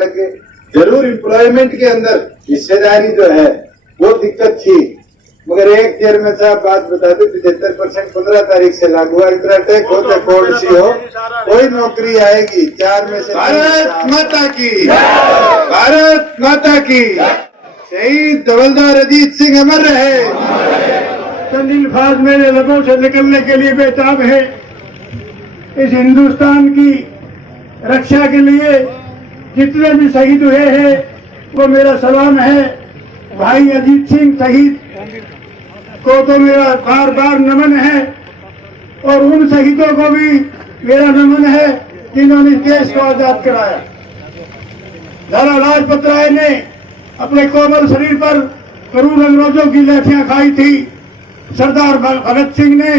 लग गए। जरूर एम्प्लॉयमेंट के अंदर हिस्सेदारी जो है वो दिक्कत थी, मगर एक चेयरमैन साहब बात बता दे 75% 15 तारीख से लागू हुआ। अल्ट्राटेक हो चाहे कोल्ड सी हो, कोई नौकरी आएगी 4 में से। भारत माता की, भारत माता की। शहीद हवलदार अजीत सिंह अमर रहे। चंद अल्फाज मेरे लबों से निकलने के लिए बेताब है। इस हिंदुस्तान की रक्षा के लिए जितने भी शहीद हुए हैं वो मेरा सलाम है। भाई अजीत सिंह शहीद को तो मेरा बार बार नमन है, और उन शहीदों को भी मेरा नमन है जिन्होंने देश को आजाद कराया। लाला लाजपत राय ने अपने कोमल शरीर पर करोड़ों अंग्रेजों की लाठियां खाई थी। सरदार भगत सिंह ने,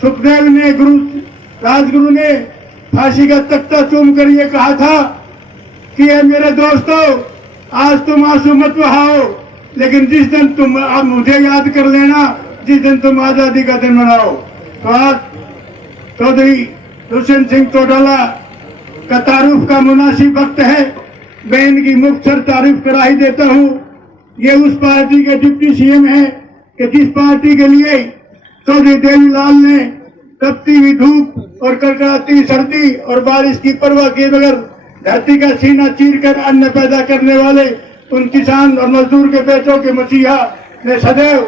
सुखदेव ने, राजगुरु ने फांसी का तख्ता चूम कर ये कहा था कि ये मेरे दोस्तों, आज तुम आंसू मत बहाओ, लेकिन जिस दिन तुम आप मुझे याद कर लेना, जिस दिन तुम आजादी का दिन मनाओ। तो आज चौधरी दुष्यंत सिंह चौटाला का तारुफ का मुनासिब वक्त है। मैं इनकी मुख्तर तारीफ करा ही देता हूँ। ये उस पार्टी के डिप्टी सीएम है कि जिस पार्टी के लिए चौधरी देवीलाल ने तपती हुई धूप और कड़कड़ाती सर्दी और बारिश की परवाह किए बगैर धरती का सीना चीर कर अन्न पैदा करने वाले उन किसान और मजदूर के बेटों के मसीहा ने सदैव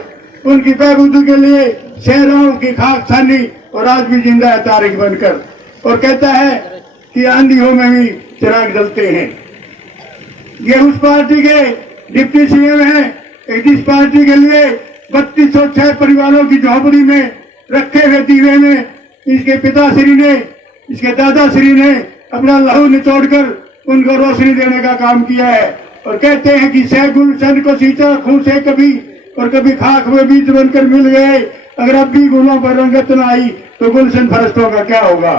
उनकी बहबूदी के लिए शहरों की खाक छानी, और आज भी जिंदा है तारीख बनकर। और कहता है कि आंधियों में भी चिराग जलते हैं। ये उस पार्टी के डिप्टी सीएम है जिस पार्टी के लिए 3206 परिवारों की झोपड़ी में रखे हुए दीवे में इसके पिताश्री ने, इसके दादाश्री ने अपना लहू निचोड़कर उनको रोशनी देने का काम किया है। और कहते हैं कि सह गुलशन को सींचा खून से कभी, और कभी खाक में बीज बनकर मिल गए। अगर अब भी गुलों पर रंगत न आई तो गुलशन फरस्तों का क्या होगा।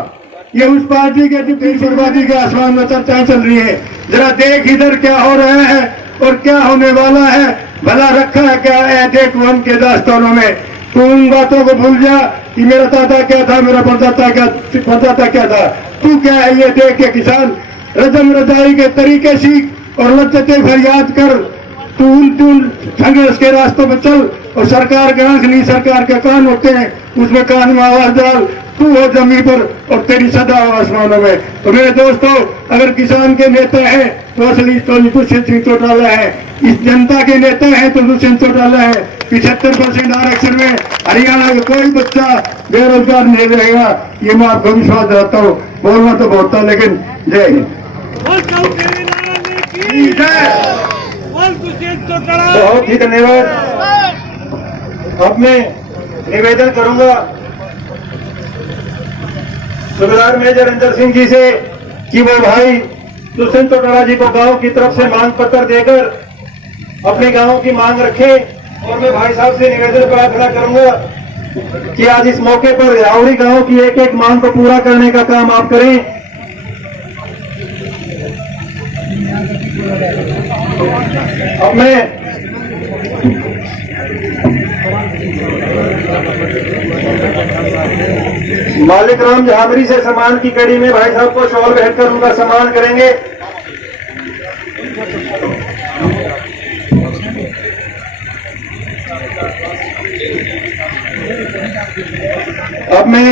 ये उस पार्टी के डिप्टी बर्बादी के आसमान में चर्चाएं चल रही है। जरा देख इधर क्या हो रहा है और क्या होने वाला है। भला रखा है क्या है देख वन के दास्तानों में। तू उन बातों को भूल जा कि मेरा दादा क्या था, मेरा परदाता क्या था। तू क्या है ये देख के किसान। रजम रजाई के तरीके सीख और लज्जतें फरियाद कर। तू उन संघर्ष के रास्तों में चल, और सरकार के आंख नहीं सरकार के कान होते हैं, उसमें कान में आवाज डाल। तू हो जमीन पर और तेरी सदा हो आसमानों में। तो मेरे दोस्तों, अगर किसान के नेता है तो असली तो दुष्यंत सिंह चौटाला है। इस जनता के नेता है तो दुष्यंत चौटाला है। 75% आरक्षण में हरियाणा का कोई बच्चा बेरोजगार नहीं रहेगा, ये मैं आपको विश्वास दिलाता हूँ। बोलना तो बहुत था, लेकिन जय हिंद। बहुत ही धन्यवाद। अब मैं निवेदन करूंगा सूबेदार मेजर अंजर सिंह जी से कि वो भाई दुष्यंत चौटाला जी को गांव की तरफ से मांग पत्र देकर अपने गांव की मांग रखे। और मैं भाई साहब से निवेदन प्रार्थना करूंगा कि आज इस मौके पर रावड़ी गांव की एक एक मांग को पूरा करने का काम आप करें। अब मैं मालिक राम झाबरी से सम्मान की कड़ी में भाई साहब को शॉल भेंट कर उनका सम्मान करेंगे। अब मैं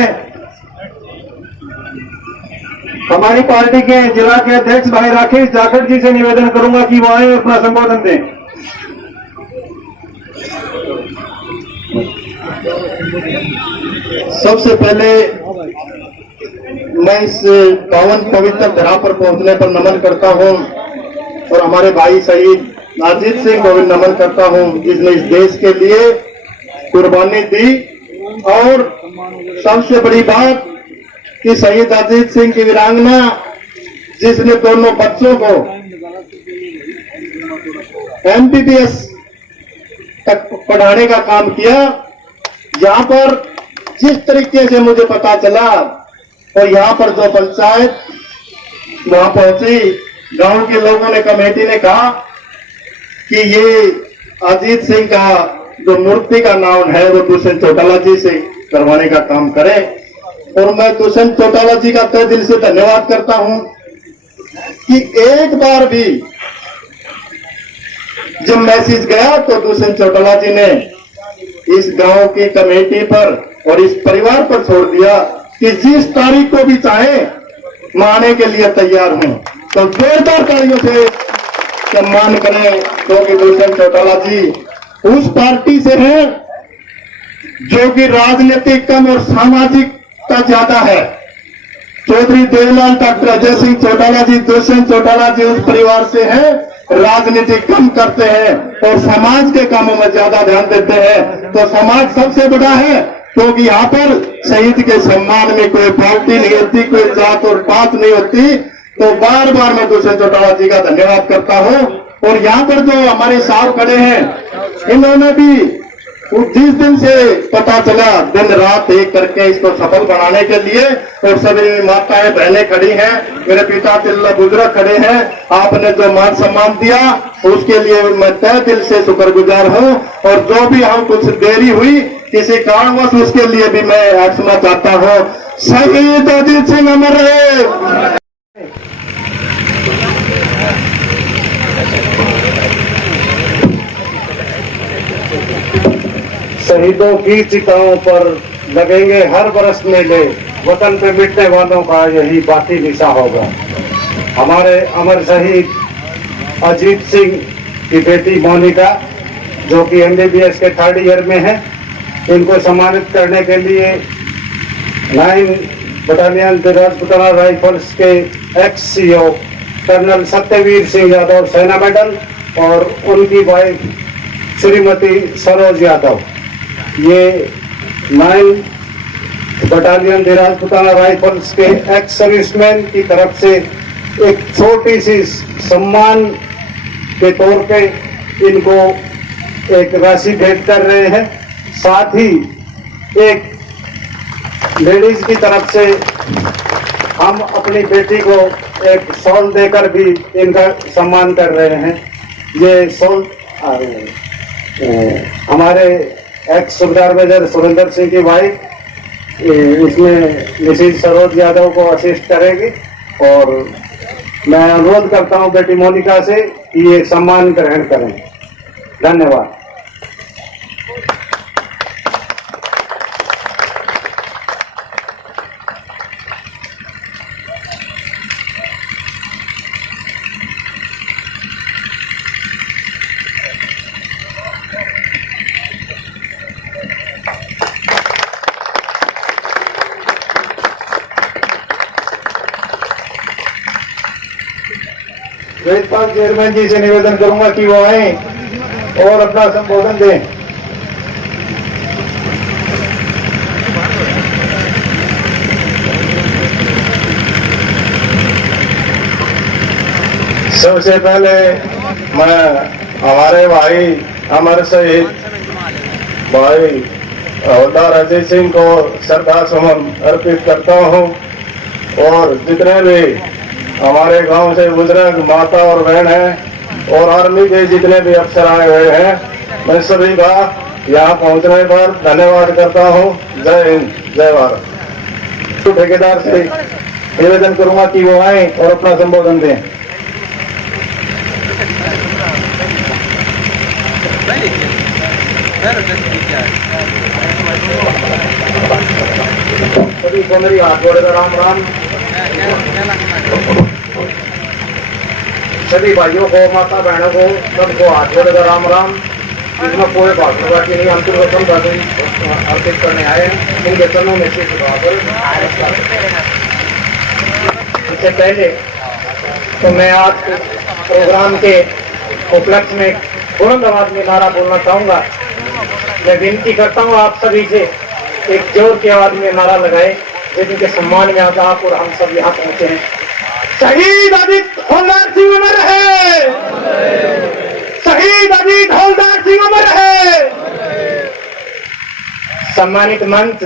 हमारी पार्टी के जिला के अध्यक्ष भाई राकेश जाखड़ जी से निवेदन करूंगा कि वो आए और अपना संबोधन दें। सबसे पहले मैं इस पावन पवित्र धरा पर पहुंचने पर नमन करता हूं, और हमारे भाई शहीद अजीत सिंह को भी नमन करता हूं, जिसने इस देश के लिए कुर्बानी दी। और सबसे बड़ी बात कि शहीद अजीत सिंह की वीरांगना, जिसने दोनों बच्चों को MBBS तक पढ़ाने का काम किया, यहाँ पर जिस तरीके से मुझे पता चला, और यहाँ पर जो पंचायत वहां पहुंची, गांव के लोगों ने, कमेटी ने कहा कि ये अजीत सिंह का जो मूर्ति का नाम है वो दुष्यंत चौटाला जी से करवाने का काम करें। और मैं दुष्यंत चौटाला जी का तहे दिल से धन्यवाद करता हूं, कि एक बार भी जब मैसेज गया तो दुष्यंत चौटाला जी ने इस गांव की कमेटी पर और इस परिवार पर छोड़ दिया कि जिस तारीख को भी चाहे मैं आने के लिए तैयार हूं। तो जोरदार तालियों से सम्मान करें, क्योंकि दुष्यंत चौटाला जी उस पार्टी से हैं जो कि राजनीतिक कम और सामाजिक का ज्यादा है। चौधरी देवलाल डॉक्टर अजय सिंह चौटाला जी, दुष्यंत चौटाला जी उस परिवार से हैं, राजनीति कम करते हैं और समाज के कामों में ज्यादा ध्यान देते हैं। तो समाज सबसे बड़ा है, क्योंकि यहाँ पर शहीद के सम्मान में कोई पार्टी नहीं होती, कोई जात और पात नहीं होती। तो बार बार मैं दुष्यंत चौटाला जी का धन्यवाद करता हूँ। और यहाँ पर जो हमारे साहब खड़े हैं, इन्होंने भी जिस दिन से पता चला दिन रात एक करके इसको सफल बनाने के लिए, और सभी माताएं बहनें खड़ी हैं, मेरे पिता तिल्ला बुजुर्ग खड़े हैं, आपने जो मान सम्मान दिया उसके लिए मैं तहे दिल से शुक्रगुजार हूं। और जो भी हम कुछ देरी हुई किसी कारणवश, उसके लिए भी मैं क्षमा चाहता हूं। शहीद अजीत सिंह अमर रहे। शहीदों की चिताओं पर लगेंगे हर बरस मेले, वतन पे मिटने वालों का यही बाकी निशा होगा। हमारे अमर शहीद अजीत सिंह की बेटी मोनिका, जो कि MBBS के 3rd ईयर में है, इनको सम्मानित करने के लिए 9 बटालियन राजपुताना राइफल्स के ex-CO कर्नल सत्यवीर सिंह यादव सेना मेडल और उनकी वाइफ श्रीमती सरोज यादव, ये 9 बटालियन राजपुताना राइफल्स के एक्स सर्विसमैन की तरफ से एक छोटी सी सम्मान के तौर पे इनको एक राशि भेंट कर रहे हैं। साथ ही एक लेडीज की तरफ से हम अपनी बेटी को एक शॉल देकर भी इनका सम्मान कर रहे हैं। ये शॉल हमारे एक्स सुबेदार मेजर सुरेंद्र सिंह की वाइफ, इसमें मिसिज सरोज यादव को असिस्ट करेगी। और मैं अनुरोध करता हूं बेटी मोनिका से कि ये सम्मान ग्रहण करें। धन्यवाद। वेदपाल चेयरमैन जी से निवेदन करूंगा कि वो आए और अपना संबोधन दें। सबसे पहले मैं हमारे भाई अमर शहीद भाई हवलदार अजय सिंह को श्रद्धा सुमन अर्पित करता हूं। और जितने भी हमारे गांव से बुजुर्ग माता और बहन हैं और आर्मी के जितने भी अफसर आए हुए हैं, मैं सभी का यहाँ पहुँचने पर धन्यवाद करता हूँ। जय हिंद, जय भारत। तो ठेकेदार से निवेदन करूंगा कि वो आए और अपना संबोधन दें। सभी को मेरी हाथ जोड़कर राम राम। सभी भाइयों को, माता बहनों को, सबको हाथ जोड़कर राम राम। इसमें कोई भाषण नहीं, अंतिम रकम अर्पित करने आए हैं। इनके चरणों में से इससे पहले तो मैं आज प्रोग्राम के उपलक्ष्य में औरंगाबाद में नारा बोलना चाहूंगा। मैं विनती करता हूं आप सभी से एक जोर की आवाज में नारा लगाए, जिनके सम्मान में आज आप और हम सब यहाँ पहुंचे हैं। शहीद अजीत हवलदार सिंह अमर है। शहीद अजीत हवलदार सिंह अमर है। सम्मानित मंच,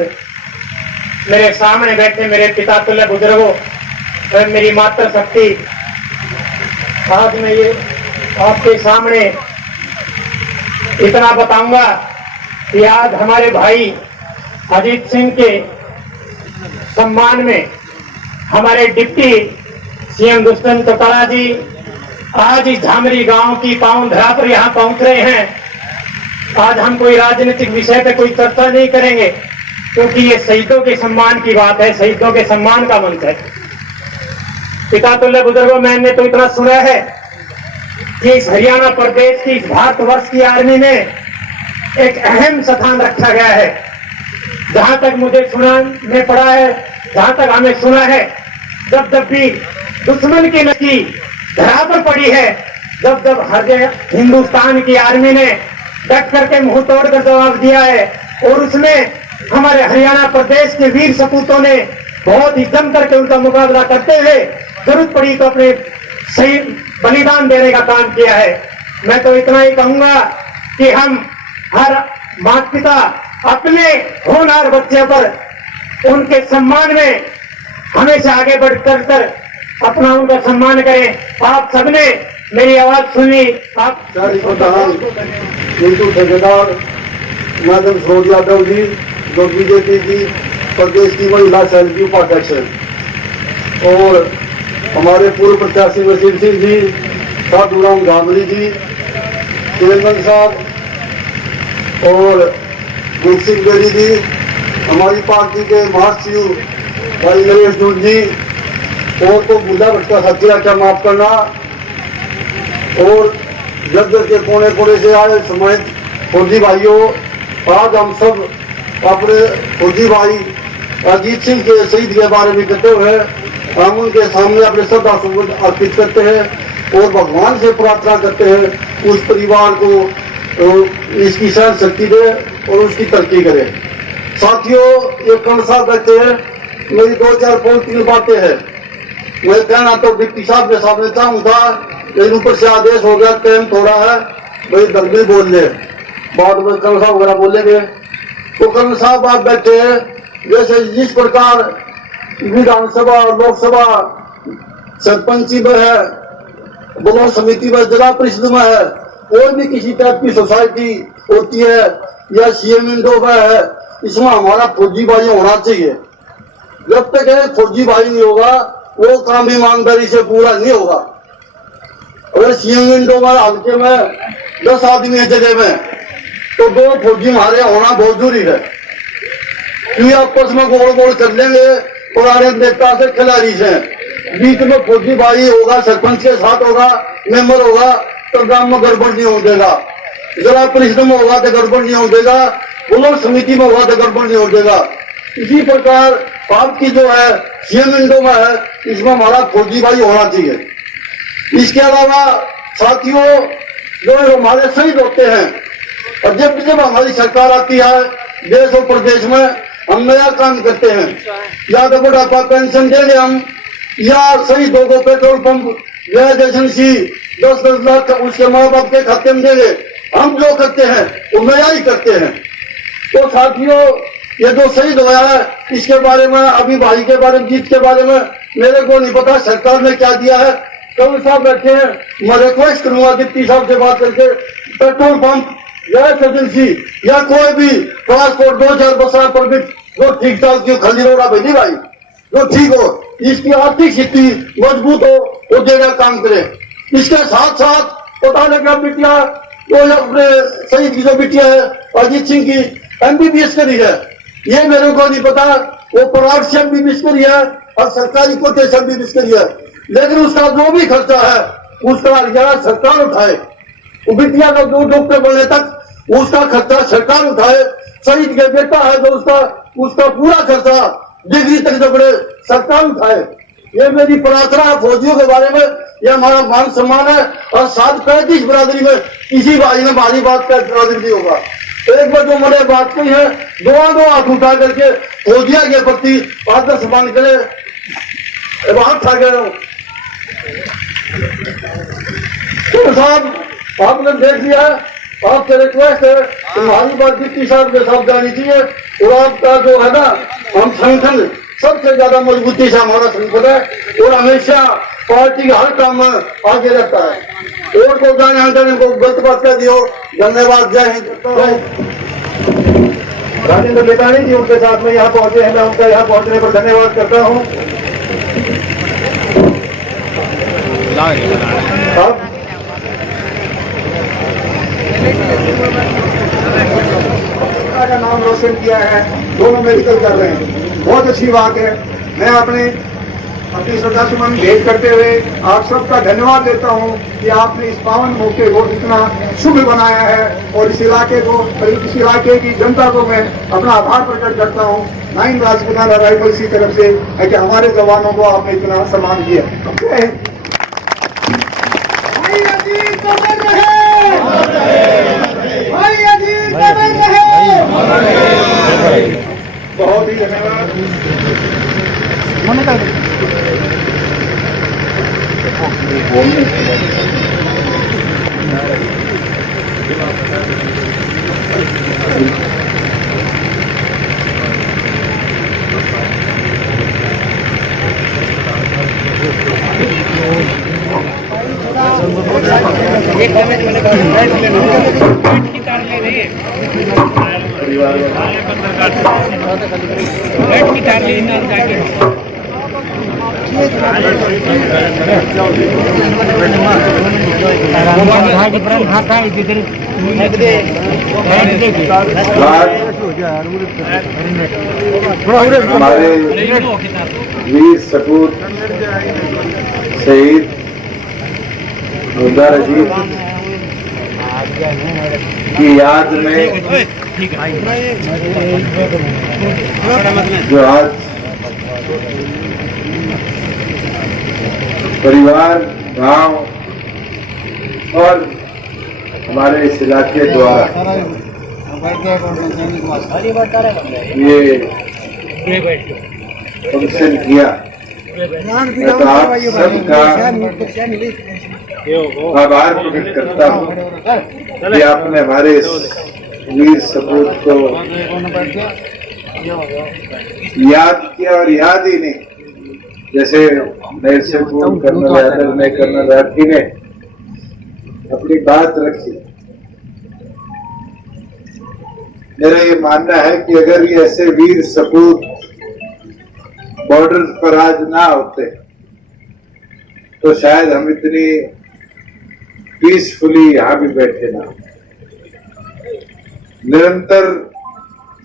मेरे सामने बैठे मेरे पिता तुल्य बुजुर्गों और मेरी मातृशक्ति, आज मैं ये आपके सामने इतना बताऊंगा कि आज हमारे भाई अजीत सिंह के सम्मान में हमारे डिप्टी सीएम दुष्यंत चौटाला जी आज इस झामरी गांव की पावन धरा पर यहाँ पहुंच रहे हैं। आज हम कोई राजनीतिक विषय पे कोई चर्चा नहीं करेंगे, क्योंकि ये शहीदों के सम्मान की बात है, शहीदों के सम्मान का मंच है। पिता तुल्य बुजुर्गों, मैंने तो इतना सुना है कि इस हरियाणा प्रदेश की, इस भारतवर्ष की आर्मी में एक अहम स्थान रखा गया है। जहां तक मुझे सुनने पड़ा है, जहां तक हमें सुना है, जब जब भी दुश्मन की नकी धरा पर पड़ी है, जब जब हर हिंदुस्तान की आर्मी ने डट करके मुंह तोड़कर जवाब दिया है, और उसमें हमारे हरियाणा प्रदेश के वीर सपूतों ने बहुत ही जम करके उनका मुकाबला करते हुए जरूरत पड़ी तो अपने सही बलिदान देने का काम किया है। मैं तो इतना ही कहूंगा कि हम हर माता पिता अपने होनहार बच्चे पर उनके सम्मान में हमेशा आगे बढ़कर कर अपना उनका सम्मान करें। आप सबने मेरी आवाज सुनी। आप प्रधान हिंदू ठेकेदार मैडम सरोज यादव जी, जो बीजेपी की प्रदेश की महिला सेल की उपाध्यक्ष है, और हमारे पूर्व प्रत्याशी वसीम सिंह जी, साधुराम गामली जी, चेयरमैन साहब और गुरु सिंह बेरी जी, हमारी पार्टी के महासचिव भाई नरेश दूर जी, और तो बुढ़ा बच्चा सत्या क्या माफ करना, और जग जग के कोने कोने से आए समेत फौजी भाइयों, आज हम सब अपने फौजी भाई अजीत सिंह के शहीद के बारे में कहते हुए हम उनके सामने अपने श्रद्धा सुमन अर्पित करते हैं और भगवान से प्रार्थना करते हैं उस परिवार को इसकी सहन शक्ति दे और उसकी तरक्की करे। साथियों, ये कल साहब कहते हैं, मेरी 2-4-5-3 बातें हैं। मैं कहना तो डिप्टी साहब के सामने चाहूंगा, लेकिन ऊपर से आदेश हो गया, टाइम थोड़ा है, भाई दर्मी बोल ले, बाद में कल साहब वगैरह बोलेंगे। तो कल साहब आप बैठे हैं, जैसे जिस प्रकार विधानसभा, लोकसभा, सरपंची में है, ब्लॉक समिति में, जिला परिषद में है, और भी किसी टाइप की सोसाइटी होती है या सीएम इंडो में है, इसमें हमारा फौजी भाई होना चाहिए। जब तक है फौजी भाई नहीं होगा, वो काम ईमानदारी से पूरा नहीं होगा। अगर सीएम विंडो में हल्के में 10 आदमी है जगह में, तो 2 फौजी हमारे होना बहुत जरूरी है, क्योंकि आपस में गोल गोल कर लेंगे और आगे नेता से खिलाड़ी से बीच में फौजी भाई होगा, सरपंच के साथ होगा, मेंबर होगा, तो गांव में गड़बड़ नहीं हो देगा, जिला परिषद में होगा तो गड़बड़ नहीं हो देगा, ब्लॉक समिति में होगा तो गड़बड़ नहीं हो देगा। इसी प्रकार आपकी जो है सीएम विंडो में है, इसमें हमारा फौजी भाई होना चाहिए। इसके अलावा साथियों, जो हमारे शहीद होते हैं, और जब जब हमारी सरकार आती है देश और प्रदेश में, हम नया काम करते हैं, या तो बुढ़ापा पेंशन देंगे हम, या शहीदों को पेट्रोल पंप एजेंसी 10-10 लाख उसके माँ बाप के खाते में देंगे। हम जो करते हैं वो नया ही करते हैं। तो साथियों, ये जो शहीद हुआ है, इसके बारे में, अभी भाई के बारे में, जीत के बारे में मेरे को नहीं पता सरकार ने क्या दिया है। कल साहब बैठे हैं, मैं रिक्वेस्ट करूंगा डिप्टी साहब से बात करके, पेट्रोल पंप या एजेंसी या कोई भी ट्रांसपोर्ट 2-4 बसा परमिट जो ठीक ठाक जो खाली रोड़ा भाई भाई जो ठीक हो, इसकी आर्थिक स्थिति मजबूत हो, वो देगा काम करे। इसके साथ साथ पता लगा बिटिया, वो अपने शहीद की जो बिटिया है अजीत सिंह की, MBBS करी है, ये मेरे को नहीं पता, वो प्राइवेट से MBBS करी है और सरकारी कोटे से MBBS करी है, लेकिन उसका जो भी खर्चा है उसका हरियाणा सरकार उठाए। वो बिटिया का 2 डॉक्टर बनने तक उसका खर्चा सरकार उठाए। शहीद के बेटा है जो उसका पूरा खर्चा डिग्री तक जो बड़े सरकार उठाए। ये मेरी प्रार्थना है फौजियों के बारे में, ये हमारा मान सम्मान है। और 7-35 बिरादरी में किसी भाई ने भारी बात का बिरादरी नहीं होगा। एक बार जो मैंने बात कही है, 2 हाथ उठा करके फौजिया के प्रति आदर सम्मान करे, बात उठा गए। तो साहब, आपने देख लिया, आपसे रिक्वेस्ट है, तुम्हारी बात डिप्टी साहब के साथ जानी चाहिए, और आपका जो है ना, हम संगठन सबसे ज्यादा मजबूती से हमारा संगठन है और हमेशा पार्टी के हर काम में आगे रहता है। और को जाने को गलत बात कर दियो। धन्यवाद। जय हिंद। राजेंद्र लेतानी जी उनके साथ में यहाँ पहुंचे हैं, मैं उनका यहाँ पहुंचने पर धन्यवाद करता हूँ। अब का नाम रोशन किया है, दोनों मेडिकल कर रहे हैं, बहुत अच्छी बात है। मैं अपनी श्रद्धा सुमन भेंट करते हुए आप सबका धन्यवाद देता हूं कि आपने इस पावन मौके को इतना शुभ बनाया है, और इस इलाके की जनता को मैं अपना आभार प्रकट करता हूं 9 राजपूताना राइफल्स की तरफ से कि हमारे जवानों को आपने इतना सम्मान दिया। बहुत ही धन्यवाद। हमारे वीर सपूत शहीद मुर्दार अजीत की याद में जो आज परिवार, गांव और हमारे इस इलाके द्वारा ये फंक्शन किया, मैं तो आप सबका आभार प्रकट करता हूँ कि आपने हमारे इस वीर सपूत को याद किया, और याद ही नहीं, जैसे मेरे से फोन कर्नल यादव ने, कर्नल राठी ने अपनी बात रखी। मेरा ये मानना है कि अगर ये ऐसे वीर सपूत बॉर्डर पर आज ना होते तो शायद हम इतनी पीसफुली यहां भी बैठे ना। निरंतर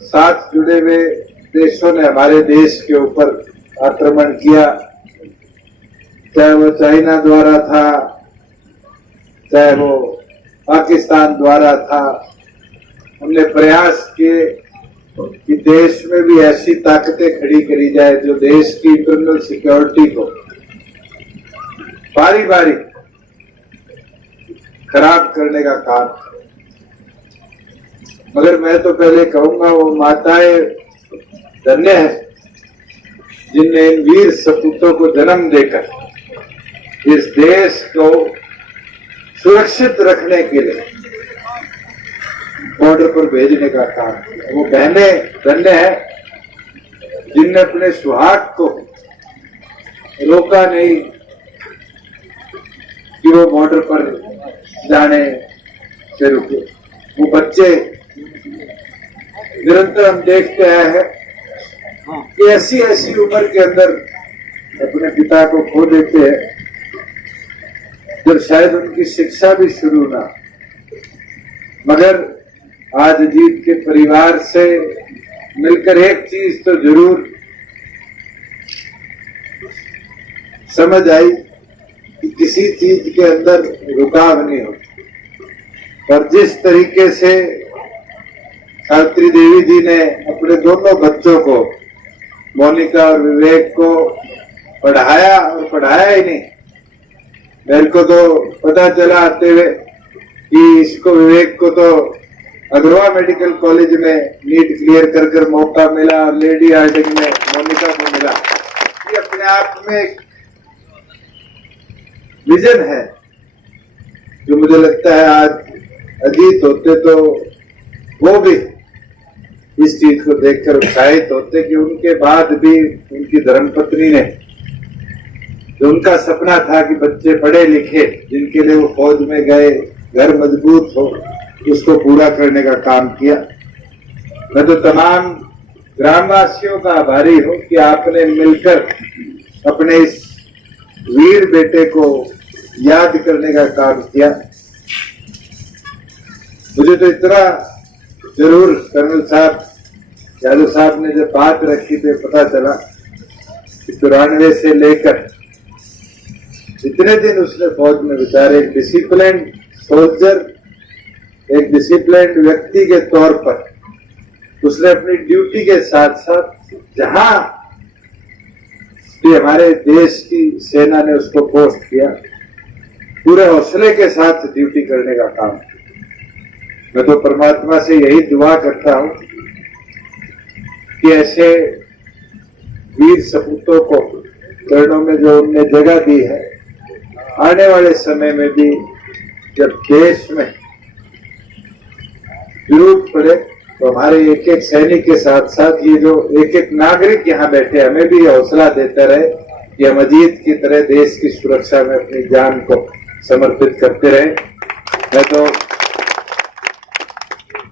साथ जुड़े हुए देशों ने हमारे देश के ऊपर आक्रमण किया, चाहे वो चाइना द्वारा था, चाहे वो पाकिस्तान द्वारा था। हमने प्रयास किए कि देश में भी ऐसी ताकतें खड़ी करी जाए जो देश की इंटरनल सिक्योरिटी को बारी बारी खराब करने का काम। मगर मैं तो पहले कहूंगा वो माताएं धन्य है जिनने इन वीर सपूतों को जन्म देकर इस देश को सुरक्षित रखने के लिए बॉर्डर पर भेजने का काम किया। वो बहनें धन्य है जिनने अपने सुहाग को रोका नहीं कि वो बॉर्डर पर जाने से रुके। वो बच्चे निरंतर हम देखते आए हैं कि ऐसी ऐसी उम्र के अंदर अपने पिता को खो देते हैं जब शायद उनकी शिक्षा भी शुरू ना। मगर आज अजीत के परिवार से मिलकर एक चीज तो जरूर समझ आई कि किसी चीज के अंदर रुकाव नहीं होती। और जिस तरीके से सावित्री देवी जी ने अपने दोनों बच्चों को, मोनिका और विवेक को पढ़ाया, और पढ़ाया ही नहीं, मेरे को तो पता चला आते हुए कि इसको, विवेक को तो अग्रवा मेडिकल कॉलेज में नीट क्लियर कर मौका मिला, और लेडी हार्डिंग में मोनिका को मिला। ये अपने आप में एक विजन है जो मुझे लगता है आज अजीत होते तो वो भी इस चीज को देखकर उत्साहित होते कि उनके बाद भी उनकी धर्मपत्नी ने, जो उनका सपना था कि बच्चे पढ़े लिखे, जिनके लिए वो फौज में गए, घर मजबूत हो, उसको पूरा करने का काम किया। मैं तो तमाम ग्रामवासियों का आभारी हूं कि आपने मिलकर अपने इस वीर बेटे को याद करने का काम किया। मुझे तो इतना जरूर कर्नल साहब यादव साहब ने जब बात रखी तो पता चला कि 94 से लेकर इतने दिन उसने फौज में बिताए। एक डिसिप्लिन्ड सोल्जर, एक डिसिप्लिन्ड व्यक्ति के तौर पर उसने अपनी ड्यूटी के साथ साथ जहां भी हमारे देश की सेना ने उसको पोस्ट किया, पूरे हौसले के साथ ड्यूटी करने का काम किया। मैं तो परमात्मा से यही दुआ करता हूं कि ऐसे वीर सपूतों को चरणों में जो उनने जगह दी है, आने वाले समय में भी जब देश में जरूरत पड़े तो हमारे एक एक सैनिक के साथ साथ ये जो एक एक नागरिक यहाँ बैठे, हमें भी हौसला देते रहे कि हम अजीत की तरह देश की सुरक्षा में अपनी जान को समर्पित करते रहे। मैं तो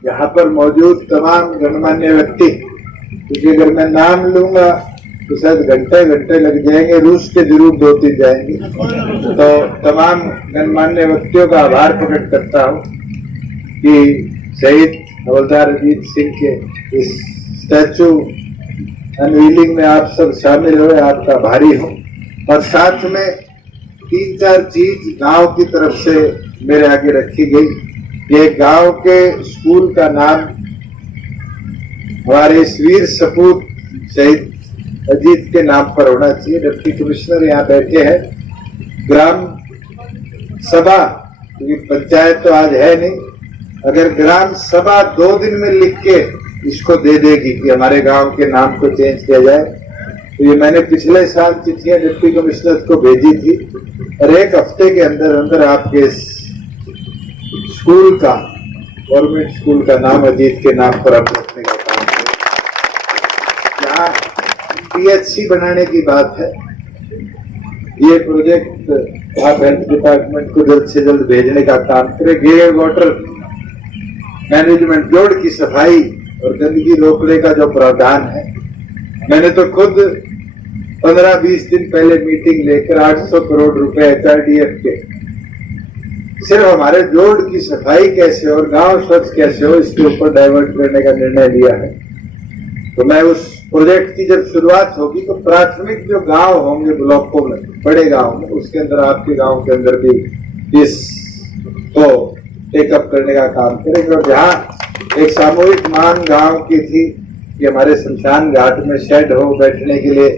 यहाँ पर मौजूद तमाम गणमान्य व्यक्ति, क्योंकि अगर मैं नाम लूंगा तो शायद घंटे घंटे लग जाएंगे, रूस के जरूर 2-3 जाएंगी, तो तमाम गणमान्य व्यक्तियों का आभार प्रकट करता हूँ कि शहीद हवलदार अजीत सिंह के इस स्टैचू अनवीलिंग में आप सब शामिल हुए, आपका आभारी हूँ। और साथ में 3-4 चीज गांव की तरफ से मेरे आगे रखी गई। ये गांव के स्कूल का नाम हमारे इस वीर सपूत शहीद अजीत के नाम पर होना चाहिए। डिप्टी कमिश्नर यहाँ बैठे हैं। ग्राम सभा, क्योंकि पंचायत तो आज है नहीं, अगर ग्राम सभा 2 दिन में लिख के इसको दे देगी कि हमारे गांव के नाम को चेंज किया जाए, तो ये मैंने पिछले साल चिट्ठियां डिप्टी कमिश्नर को भेजी थी और 1 हफ्ते के अंदर अंदर आपके स्कूल का, गवर्नमेंट स्कूल का नाम अजीत के नाम पर आप रखने का काम करें। यहाँ PHC बनाने की बात है, ये प्रोजेक्ट आप हेल्थ डिपार्टमेंट को जल्द से जल्द भेजने का काम करें। ग्रे वाटर मैनेजमेंट, जोड़ की सफाई और गंदगी रोकने का जो प्रावधान है, मैंने तो खुद 15-20 दिन पहले मीटिंग लेकर 800 करोड़ रुपए HRDF के सिर्फ हमारे जोड़ की सफाई कैसे और गांव स्वच्छ कैसे हो, इसके ऊपर डाइवर्ट करने का निर्णय लिया है। तो मैं उस प्रोजेक्ट की जब शुरुआत होगी तो प्राथमिक जो गांव होंगे ब्लॉकों में, बड़े गांव में, उसके अंदर आपके गांव के अंदर भी इसको टेकअप करने का काम करेंगे। और जहाँ एक सामूहिक मांग गांव की थी कि हमारे शमशान घाट में शेड हो, बैठने के लिए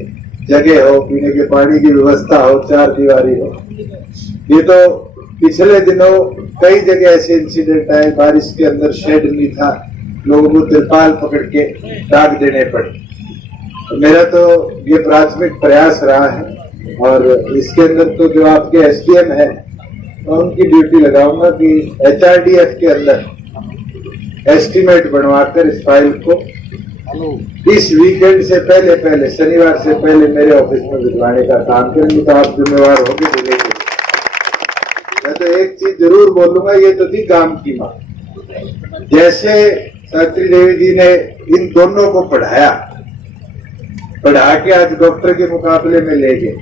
जगह हो, पीने के पानी की व्यवस्था हो, 4 दीवारी हो, ये तो पिछले दिनों कई जगह ऐसे इंसिडेंट आए, बारिश के अंदर शेड नहीं था, लोगों को तिरपाल पकड़ के दाग देने पड़े। तो मेरा तो ये प्राथमिक प्रयास रहा है और इसके अंदर तो जो आपके SDM है, मैं उनकी ड्यूटी लगाऊंगा कि HRDF के अंदर एस्टीमेट बनवाकर इस फाइल को इस वीकेंड से पहले शनिवार से पहले मेरे ऑफिस में भिजवाने का काम करेंगे। तो आप जिम्मेवार होंगे जिले के। मैं तो एक चीज जरूर बोलूंगा, ये तो थी काम की मांग। जैसे सावित्री देवी जी ने इन दोनों को पढ़ा के आज डॉक्टर के मुकाबले में ले गए,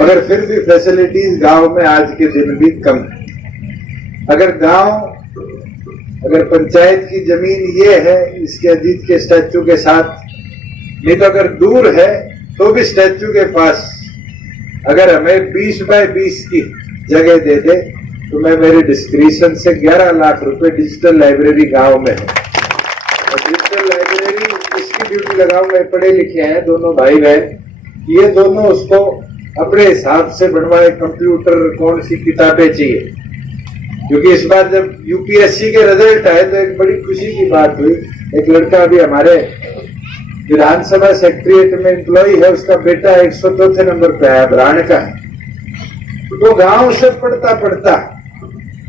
मगर फिर भी फैसिलिटीज गांव में आज के दिन भी कम है। अगर पंचायत की जमीन ये है इसके अजीत के स्टैचू के साथ, नहीं तो अगर दूर है तो भी स्टैचू के पास अगर हमें 20 बाय 20 की जगह दे दे तो मैं मेरे डिस्क्रिप्शन से 11 लाख रुपए डिजिटल लाइब्रेरी गांव में है। और डिजिटल लाइब्रेरी इसकी ड्यूटी लगाऊंगा, पढ़े लिखे हैं दोनों भाई बहन, ये दोनों उसको अपने हिसाब से बनवाए। कंप्यूटर, कौन सी किताबें चाहिए, क्योंकि इस बार जब UPSC के रिजल्ट आए तो एक बड़ी खुशी की बात हुई। एक लड़का अभी हमारे विधानसभा सेक्रेटरीट में एम्प्लॉय है, उसका बेटा 104 नंबर पे आया, ब्रांड का है। तो गांव से पढ़ता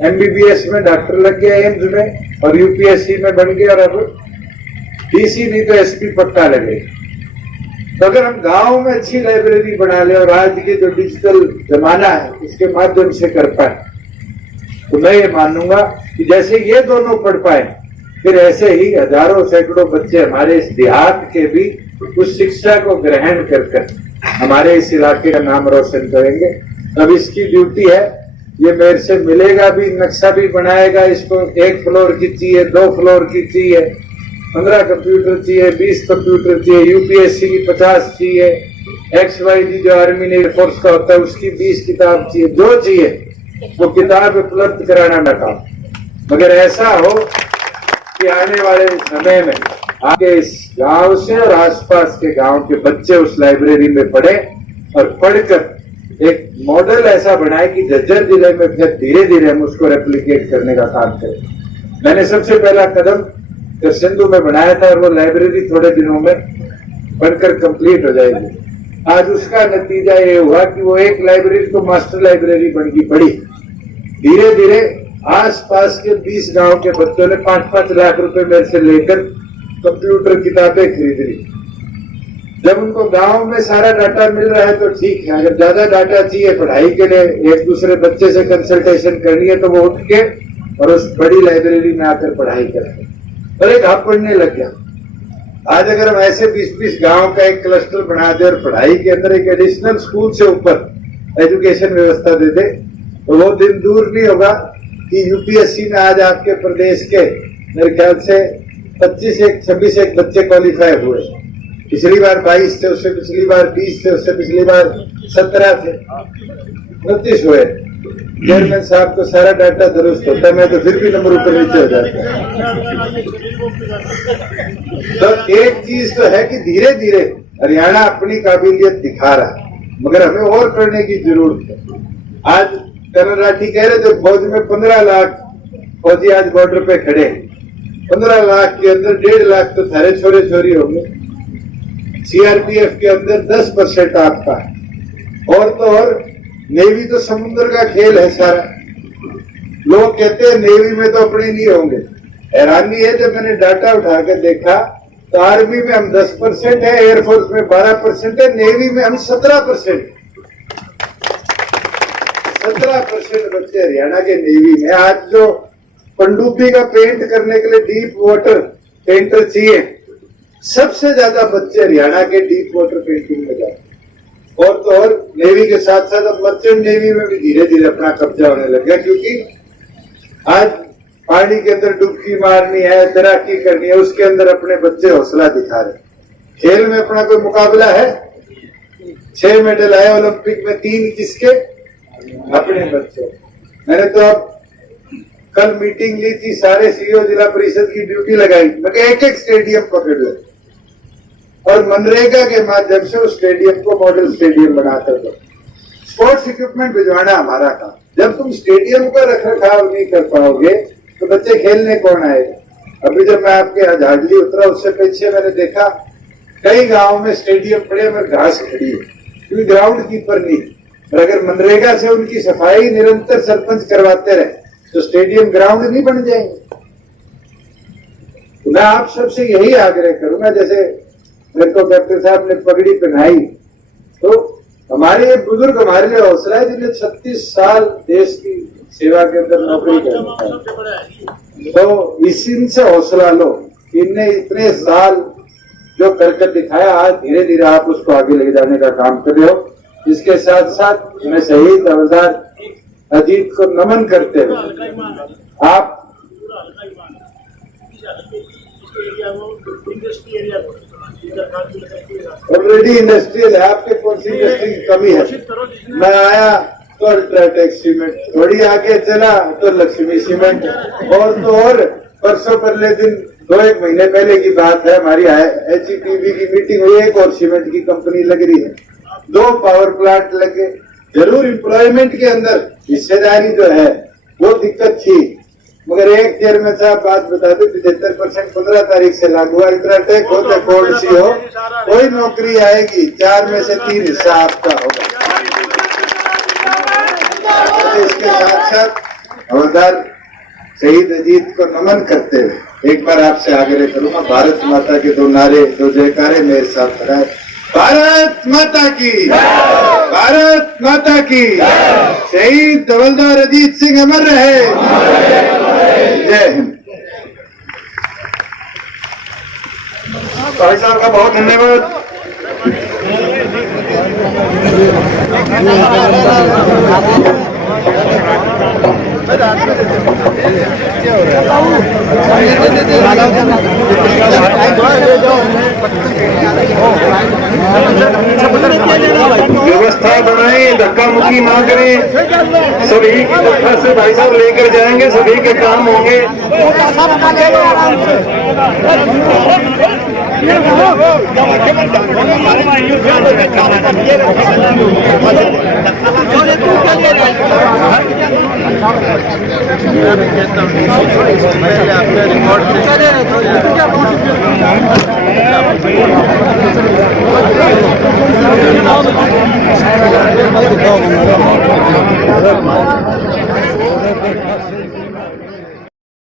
MBBS में डॉक्टर लग गया एम्स में और UPSC में बन गया और अब DC नहीं तो SP पट्टा लगे। तो अगर हम गांव में अच्छी लाइब्रेरी बना ले और आज के जो डिजिटल जमाना है इसके माध्यम से कर पाए, तो मैं ये मानूंगा कि जैसे ये दोनों पढ़ पाए, फिर ऐसे ही हजारों सैकड़ों बच्चे हमारे इस देहात के भी उस शिक्षा को ग्रहण कर हमारे इस इलाके का नाम रोशन करेंगे। अब इसकी ड्यूटी है, ये मेरे से मिलेगा भी, नक्शा भी बनाएगा, इसको 1 फ्लोर की चाहिए, 2 फ्लोर की चाहिए, 15 कंप्यूटर चाहिए, 20 कंप्यूटर चाहिए, यूपीएससी की 50 चाहिए, XYZ जो आर्मी ने एयरफोर्स का होता है उसकी 20 किताब चाहिए, जो चाहिए वो किताब उपलब्ध कराना ना काम। मगर ऐसा हो कि आने वाले समय में आपके इस गांव से और आसपास के गांव के बच्चे उस लाइब्रेरी में पढ़े और पढ़कर एक मॉडल ऐसा बनाए कि झज्जर जिले में फिर धीरे धीरे हम उसको रेप्लिकेट करने का काम करें। मैंने सबसे पहला कदम सिंधु में बनाया था और वो लाइब्रेरी थोड़े दिनों में बनकर कंप्लीट हो जाएगी। आज उसका नतीजा ये हुआ कि वो एक लाइब्रेरी तो मास्टर लाइब्रेरी बन गई बड़ी। धीरे धीरे आसपास के 20 गांव के बच्चों ने 5-5 लाख रुपए मेरे से लेकर कंप्यूटर किताबें खरीद ली। जब उनको गांव में सारा डाटा मिल रहा है तो ठीक है, अगर ज्यादा डाटा चाहिए पढ़ाई के लिए, एक दूसरे बच्चे से कंसल्टेशन करनी है तो वो उठ के और उस बड़ी लाइब्रेरी में आकर पढ़ाई करते और एक हाथ पढ़ने लग गया। आज अगर हम ऐसे 20-20 गांव का एक क्लस्टर बना दे और पढ़ाई के अंदर एक एडिशनल स्कूल से ऊपर एजुकेशन व्यवस्था दे दे तो वो दिन दूर नहीं होगा कि यूपीएससी में आज आपके प्रदेश के मेरे ख्याल से 26-26 बच्चे क्वालिफाई हुए। पिछली बार 22 थे, उससे पिछली बार 20 थे, उससे पिछली बार 17 थे, 29 हुए। चेयरमैन साहब को सारा डाटा दुरुस्त होता है, मैं तो फिर भी नंबर ऊपर नीचे हो जाता है। तो एक चीज तो है कि धीरे धीरे हरियाणा अपनी काबिलियत दिखा रहा है, मगर हमें और करने की जरूरत है। आज कर्नल राठी कह रहे थे फौज में 15 लाख फौजी आज बॉर्डर पे खड़े, 15 लाख के अंदर 1.5 लाख तो थारे छोरे छोरी होंगे। सीआरपीएफ के अंदर 10% आपका है। और तो और नेवी तो समुद्र का खेल है सारा। लोग कहते हैं नेवी में तो अपने नहीं होंगे। हैरानी है जब मैंने डाटा उठा कर देखा तो आर्मी में हम 10% है, एयरफोर्स में 12% है, नेवी में हम 17%। 17% बच्चे हरियाणा के नेवी में। आज जो पनडुब्बी का पेंट करने के लिए डीप वाटर पेंटर चाहिए, सबसे ज्यादा बच्चे हरियाणा के डीप वाटर पेंटिंग में जाते। और तो और नेवी के साथ साथ अब मर्चेंट नेवी में भी धीरे धीरे अपना कब्जा होने लग गया, क्योंकि आज पानी के अंदर डुबकी मारनी है, तैराकी करनी है, उसके अंदर अपने बच्चे हौसला दिखा रहे। खेल में अपना कोई मुकाबला है, 6 मेडल आए ओलंपिक में, 3 किसके? अपने बच्चों। मैंने तो अब कल मीटिंग ली थी, सारे सीईओ जिला परिषद की ड्यूटी लगाई, मैं एक स्टेडियम पकड़ ले और मनरेगा के माध्यम से उस स्टेडियम को मॉडल स्टेडियम बनाकर दो। स्पोर्ट्स इक्विपमेंट भिजवाना हमारा काम। जब तुम स्टेडियम का रखरखाव नहीं कर पाओगे तो बच्चे खेलने कौन आएगा? अभी जब मैं आपके यहाँ झाड़ली उतरा उससे पीछे मैंने देखा कई गांव में स्टेडियम पड़े मगर घास खड़ी है, क्योंकि ग्राउंड कीपर नहीं। और अगर मनरेगा से उनकी सफाई निरंतर सरपंच करवाते रहे तो स्टेडियम ग्राउंड नहीं बन जाएंगे। तो मैं आप सबसे यही आग्रह करूंगा, जैसे मेरे को कैप्टन साहब ने पगड़ी पहनाई, तो हमारे ये बुजुर्ग हमारे लिए हौसला है जिन्हें 36 साल देश की सेवा के अंदर नौकरी करनी है। तो इनसे हौसला लो, इनने इतने साल जो करके दिखाया, आज धीरे धीरे आप उसको आगे ले जाने का काम कर रहे हो। इसके साथ साथ मैं शहीद हवलदार अजीत को नमन करते हुए आप ऑलरेडी इंडस्ट्रियल है, आपके कौन सी इंडस्ट्री की कमी है? मैं आया तो अल्ट्राटेक सीमेंट, थोड़ी आगे चला तो लक्ष्मी सीमेंट, और तो और परसों पहले दिन 2-1 महीने पहले की बात है, हमारी HEPB की मीटिंग हुई, एक और सीमेंट की कंपनी लग रही है, 2 पावर प्लांट लगे। जरूर एम्प्लॉयमेंट के अंदर हिस्सेदारी जो है वो दिक्कत थी, मगर एक चेयरमैन साहब बात बता दे, 75% 15 तारीख से लागू हुआ। अल्ट्राटेक हो चाहे कोल्ड सी हो, कोई नौकरी आएगी, 4 में से 3 हिस्सा आपका होगा। इसके साथ साथ हवलदार शहीद अजीत को नमन करते हुए एक बार आपसे आग्रह करूंगा, भारत माता के 2 नारे, 2 जयकारे मेरे साथ कराए। भारत माता की, भारत माता की। शहीद हवलदार अजीत सिंह अमर रहे। जय हिंद। भाई साहब का बहुत धन्यवाद। व्यवस्था बनाए, धक्का मुक्की ना करें, सभी की तरफ से भाई साहब लेकर जाएंगे, सभी के काम होंगे।